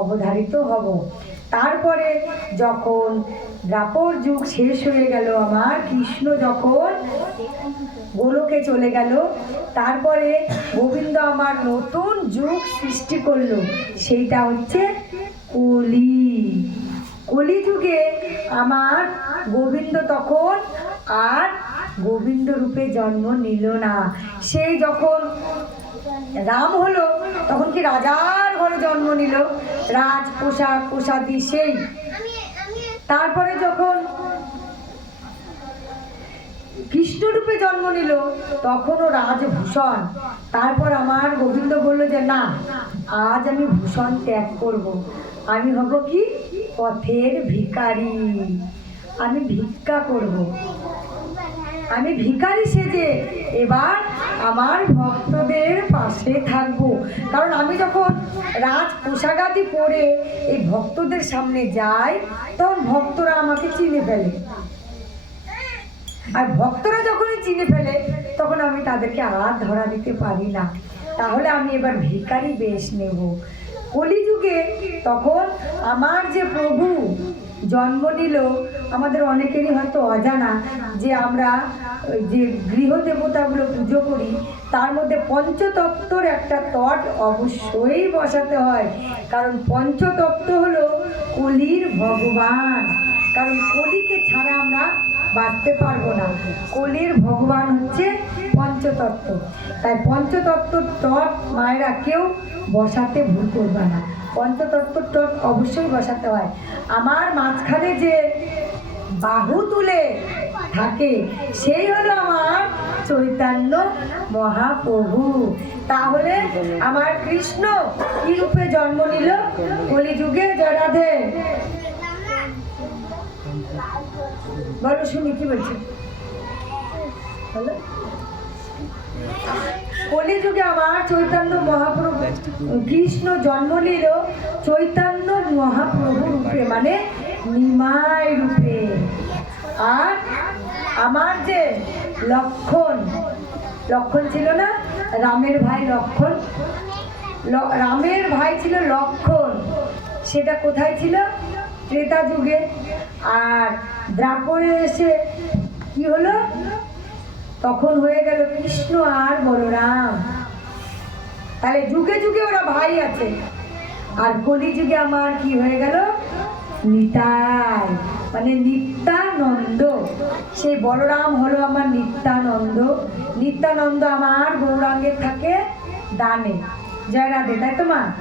অবধারিত হব। তারপরে যখন দ্রাপর যুগ শেষ হয়ে গেল আমার, কৃষ্ণ যখন গোলকে চলে গেল, তারপরে গোবিন্দ আমার নতুন যুগ সৃষ্টি করল। সেইটা হচ্ছে কলি। কলি যুগে আমার গোবিন্দ তখন আর গোবিন্দ রূপে জন্ম নিল না। সেই যখন রাম হলো, তখন কি ঘরে জন্ম নিল, রাজ, পোশাক পোশাদি সেই তারপরে যখন কৃষ্ণরূপে জন্ম নিল, তখনও রাজভূষণ তারপর আমার গোবিন্দ বলল যে, না, আজ আমি ভূষণ ত্যাগ করব। আমি হব কি পথের ভিখারি আমি ভিক্ষা করব। আমি ভিখারি সেজে এবার আমার ভক্তদের পাশে থাকব। কারণ আমি যখন রাজ পোশাকাদি পরে এই ভক্তদের সামনে যাই, তখন ভক্তরা আমাকে চিনে ফেলে। আর ভক্তরা যখনই চিনে ফেলে, তখন আমি তাদেরকে আর ধরা দিতে পারি না। তাহলে আমি এবার ভিখারি বেশ নেব। কলিযুগে তখন আমার যে প্রভু জন্ম নিলেও আমাদের অনেকেরই হয়তো অজানা যে আমরা যে গৃহ দেবতাগুলো পুজো করি, তার মধ্যে পঞ্চতত্ত্বর একটা তট অবশ্যই বসাতে হয়। কারণ পঞ্চতত্ত্ব হলো কলির ভগবান। কারণ কলিকে ছাড়া আমরা বাঁচতে পারব না। কলির ভগবান হচ্ছে পঞ্চতত্ত্ব। তাই পঞ্চতত্ত্ব টট মায়েরা কেউ বসাতে ভুল করবে না। পঞ্চতত্ত্ব টট অবশ্যই বসাতে হয়। আমার মাঝখানে যে বাহু তুলে থাকে, সেই হলো আমার চৈতন্য মহাপ্রভু। তাহলে আমার কৃষ্ণ কি রূপে জন্ম নিল? কলিযুগে জয় রাধে বলো শুনি, কি বলছে? বলো। কলিযুগে আমার চৈতন্য মহাপ্রভু, কৃষ্ণ জন্ম নিল চৈতন্য মহাপ্রভু রূপে মানে নিমাই রূপে। আর আমার যে লক্ষণ লক্ষণ ছিল না? রামের ভাই লক্ষণ। রামের ভাই ছিল লক্ষণ। সেটা কোথায় ছিল? ত্রেতা যুগে, আর দ্রাপরে এসে কি হলো? তখন হয়ে গেল কৃষ্ণ আর বলরাম। তাহলে যুগে যুগে ওরা ভাই আছে। আর কলি যুগে আমার কি হয়ে গেল? নিতাই। মানে নিত্যানন্দ। সেই বলরাম হলো আমার নিত্যানন্দ। নিত্যানন্দ আমার গৌরাঙ্গের থাকে দানে। জয় রাধে তাই তো মা?